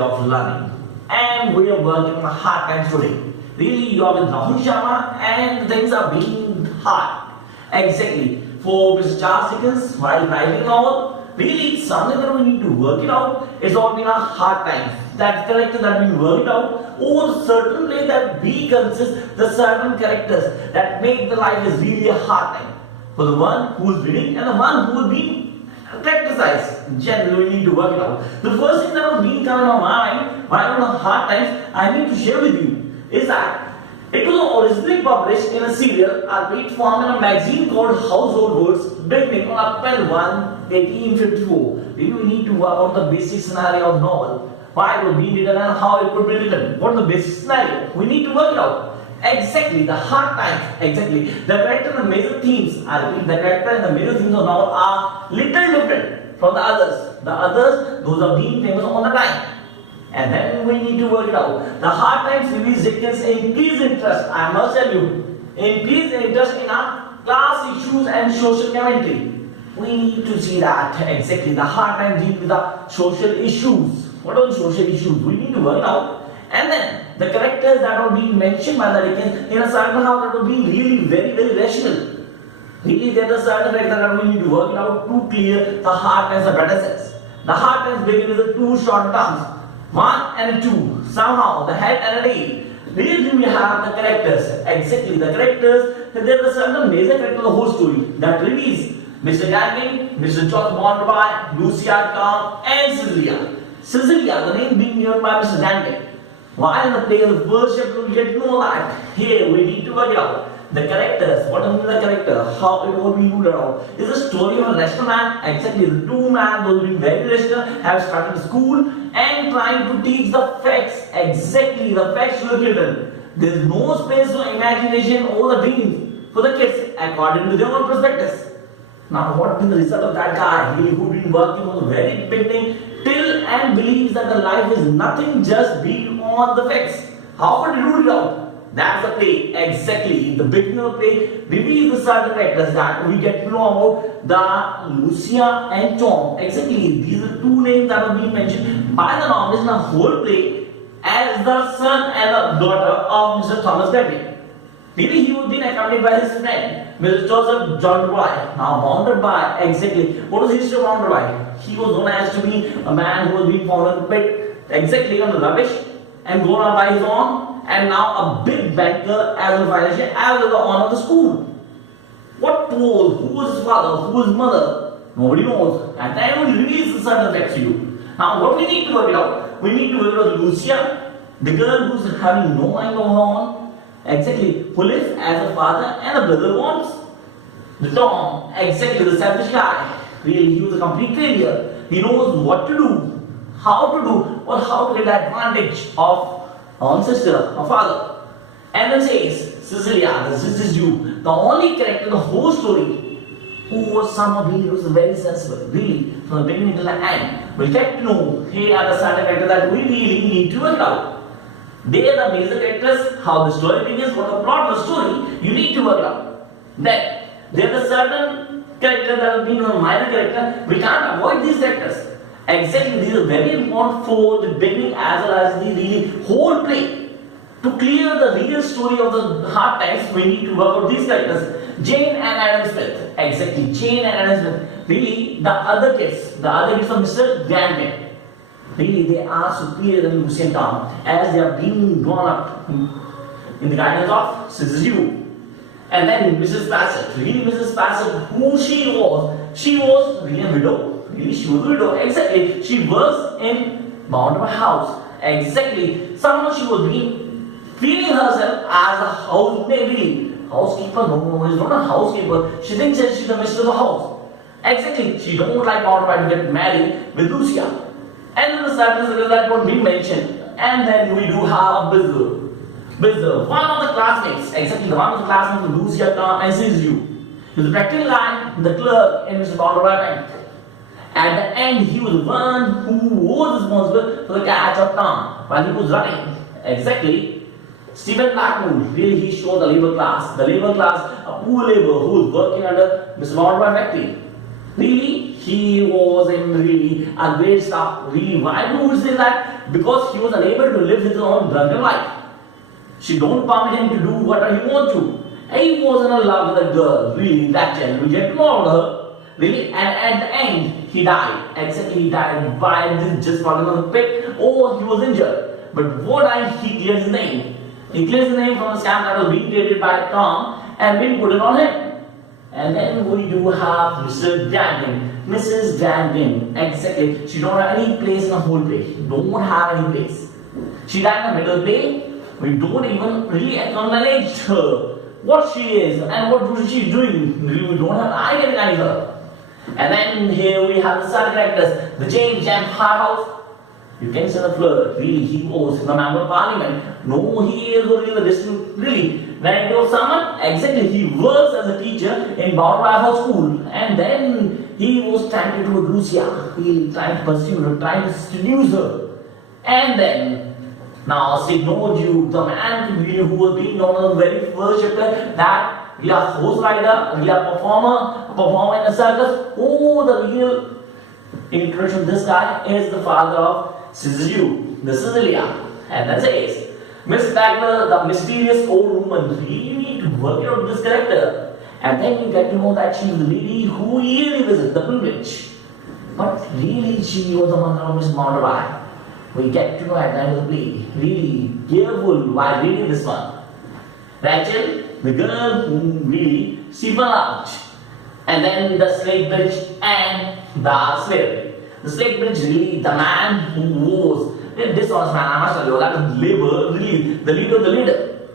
of learning, and we are working on a hard times today. Really, you are with Rahul Sharma, and things are being hard. Exactly. For Mr. Charles Dickens, while writing novel, really it's something that we need to work it out. It's all been a hard time. That character that we work it out over certain way that we consist the certain characters that make the life is really a hard time for the one who is reading and the one who will be criticized. Generally, we need to work it out. The first thing that was being coming on my mind while on the hard times I need to share with you is that it was originally published in a serial albeit form in a magazine called Household Words beginning on April 1, 1854. Maybe we need to work out the basic scenario of the novel. Why it was being written and how it could be written. What is the basic scenario? We need to work it out. Exactly, the hard times, exactly. The character and the major themes, I repeat, the character and the major themes of the novel are little different from the others. The others, those are being famous on the time. And then we need to work it out. The hard times reveals Dickens' increased interest, I must tell you, increased interest in our class issues and social commentary. We need to see that exactly. The hard times deal with the social issues. What are the social issues? We need to work it out. And then the characters that are being mentioned by the Dickens in a certain how that are being really very rational. Really, there are certain characters that we need to work it out to clear the hard times of better sense. The hard times begin with the two short terms. 1 and 2, somehow the head and a tail. Really we have the characters, exactly the characters, there are certain major characters of the whole story that reveals Mr. Gagin, Mr. George Monroy, Lucia Calm and Cecilia. Cecilia, the name being given by Mr. Dante. While in the play of the first chapter we get to know that here we need to work it out. The characters, what is the character, how it will be ruled out. It's a story of a rational man, exactly the two men, those being very rational, have started school and trying to teach the facts, exactly the facts to the children. There is no space for imagination or the dreams for the kids according to their own perspectives. Now what has been the result of that guy, he who been working from the very beginning till and believes that the life is nothing just beyond the facts. How would he rule it out? That's the play, exactly. The beginning of the play reveals the certain characters that we get to know about the Lucia and Tom. Exactly, these are two names that are being mentioned by the novelist in the whole play as the son and the daughter of Mr. Thomas Bedley. Maybe he would be accompanied by his friend, Mr. Joseph John Roy. Now, bounded by, exactly, what was the history of Monroy? He was known as to be a man who was being found in the pit, exactly on the rubbish, and gone out by his own. And now a big banker as a financier, as the owner of the school. What told? Who was his father? Who was his mother? Nobody knows. And then will reveal the certain facts to you. Now what we need to work it out? We need to work out Lucia, the girl who's having no mind of her own. Exactly. Who lives as a father and a brother wants. The Tom, exactly the selfish guy. Really, he was a complete failure. He knows what to do, how to do, or how to get the advantage of own sister, her father. And then says, Cecilia, this is you. The only character in the whole story who was somehow being was very sensible, really, from the beginning to the end. We'll get to know, here are the certain characters that we really need to work out. They are the major characters, how the story begins, what the plot of the story, you need to work out. Then, there are the certain characters that have been a minor character, we can't avoid these characters. Exactly, these are very important for the beginning as well as the really whole play. To clear the real story of the hard times, we need to work out these characters. Jane and Adam Smith. Exactly, Jane and Adam Smith. Really, the other kids of Mr. Granton. Really, they are superior than Lucy and Tom as they are being grown up in the guidance of Mrs. Yu. And then Mrs. Bassett. Really, Mrs. Bassett, who she was really a widow. Really, she was a widow. Exactly. She works in Mount House. Exactly. Somehow she was feeling herself as a housekeeper. No, she's not a housekeeper. She thinks that she's the mistress of the house. Exactly. She don't like Mount to get married with Lucia. And then the sadness that what we mentioned. And then we do have Bizzle. One of the classmates. Exactly. One of the classmates of Lucia Tom and Sisu. He's a practical guy, the clerk in Mr. Bank. At the end, he was the one who was responsible for the catch of Tom while he was running. Exactly. Stephen Blackwood, really he showed the labor class, a poor labor who was working under Mr. Monroy factory. Really, he was in really a great stuff. Really, why do we say that? Because he was unable to live his own drunken life. She don't permit him to do whatever he wants to. He was in love with a girl, really, that child. We get to know her, really, and at the end, he died. Exactly, he died by just falling on the pit, or he was injured. But what I, he clears his name. He clears the name from the scam that was being created by Tom and being put it on him. And then we do have Mr. Gandin, Mrs. Gandin. Exactly, she don't have any place in the whole play. Don't have any place. She died in the middle play. We don't even really acknowledge her, what she is and what she doing. We don't have any recognize her. And then here we have the side characters, the James Jam Hardhouse. You can say the flirt. Really, he was the member of parliament. No, he is really the distant, really, relative of someone. Exactly, he works as a teacher in RAHUL school. And then he was trying to do Lucia, really trying to pursue her, trying to seduce her. And then now, she ignored you, the man who was being known as the very first chapter, that we are horse rider, we are performer in a circus. Oh, the real introduction of this guy is the father of Sizu, the Sicilia. And that says, Miss Wagner, the mysterious old woman, really need to work out this character. And then you get to know that she is the lady who really visits the privilege. But really, she was the mother of Miss Monterey. We get to know at the end of the play. Really careful while reading this one. Rachel, the girl who really she loved. And then the slave bridge and the slavery. The slave bridge, really the man who was a dishonest man. I must tell you that labor, really the leader of the leader.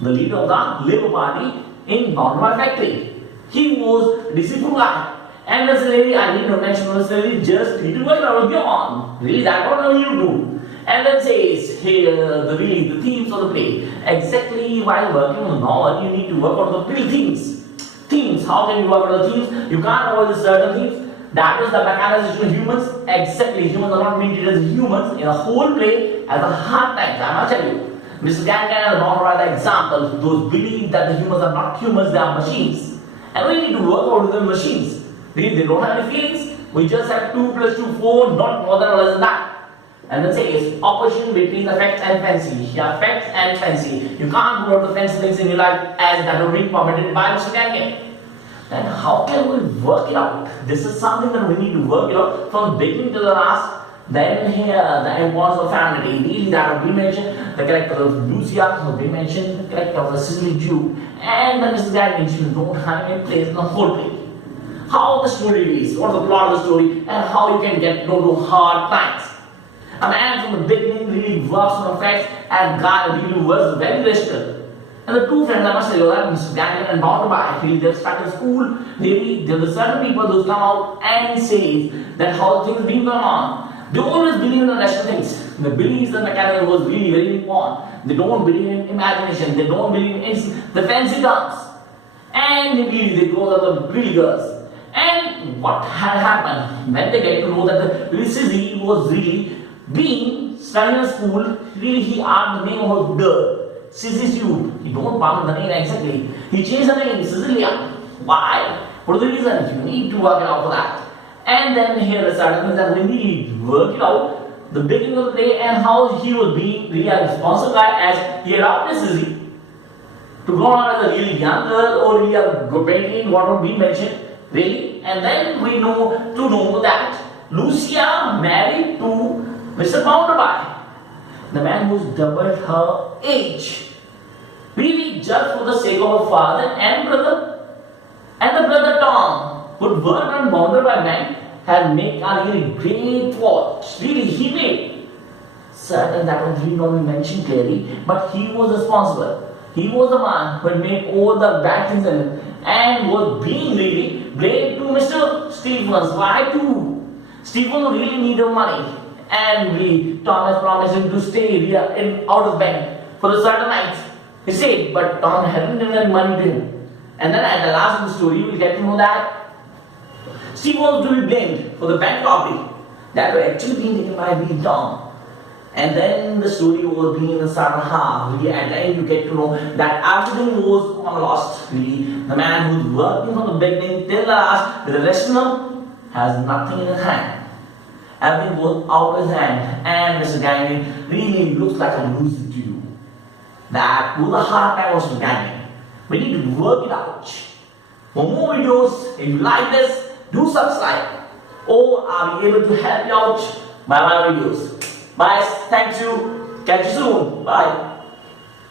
The leader of the Labour Party in Monterey factory. He was a deceitful guy. And the lady, I need to mention this lady, just need to work out your on. Really, that's what you do. And then says here the themes of the play. Exactly while working on the novel, you need to work on the real themes. Themes. How can you work on the themes? You can't avoid the certain themes. That is the mechanization of humans. Exactly, humans are not being treated as humans in a whole play as a hard time. I must tell you. Mr. Gangan and Monterey are the example. Those believe that the humans are not humans, they are machines. And we need to work out with the machines. They don't have any feelings. We just have 2 plus 2, 4, not more than or less than that. And then says opposition between the facts and fancy. Yeah, facts and fancy. You can't put out the fancy things in your life as that will be permitted by Mr. Gangan. Then how can we work it out? This is something that we need to work it out from beginning to the last. Then here the importance of family. Really that will be mentioned. The character of Lucia will be mentioned. The character of the Sicily Jew. And then Mr. Gangan don't have any place in the whole play. How the story is, what is the plot of the story, and how you can get no hard times. A man from the beginning really works on the facts, and guy really works very rational. And the two friends, I must tell you that Mr. Gangan and Monterey, they started school. There are certain people who come out and say that how things are being going on. They always believe in the rational things. They believe the mechanism was really very important. They don't believe in imagination. They don't believe in the fancy terms. And they go to the really girls. And what had happened when they get to know that the Sissy was really being studying in school, really he asked the name of her girl, Sissy Sue. He don't remember the name exactly. He changed the name, Cecilia. Why? What is the reason? You need to work it out for that. And then here are certain things that we need to work it out. The beginning of the play and how he was being really a responsible guy as he adopted Sissy. To grow on as a really young girl or really a good baby, what would be mentioned. Really? And then we know that Lucia married to Mr. Monterey, the man who's doubled her age. Really just for the sake of her father and brother. And the brother Tom would work on Monterey man and make a really great watch. Really he made certain that was really not mentioned clearly, but he was responsible. He was the man who had made all the bad things in it and was being really blamed to Mr. Stevens. Why to? Stevens really needed money and Thomas promised him to stay out of bank for a certain night. He said, but Tom hadn't given any money to him. And then at the last of the story, you will get to know that Steve was to be blamed for the bank robbery that were actually being taken by Tom. And then the story was being in the second half. Really, at the end, you get to know that everything was on lost. Really, the man who's working from the beginning till the last with a rational has nothing in his hand. Everything goes out of his hand, and Mr. Gagnon really looks like a loser to you. That was a hard time was to Gagnon. We need to work it out. For more videos, if you like this, do subscribe. Or I'll be able to help you out by my videos. Bye, thank you, catch you soon, bye.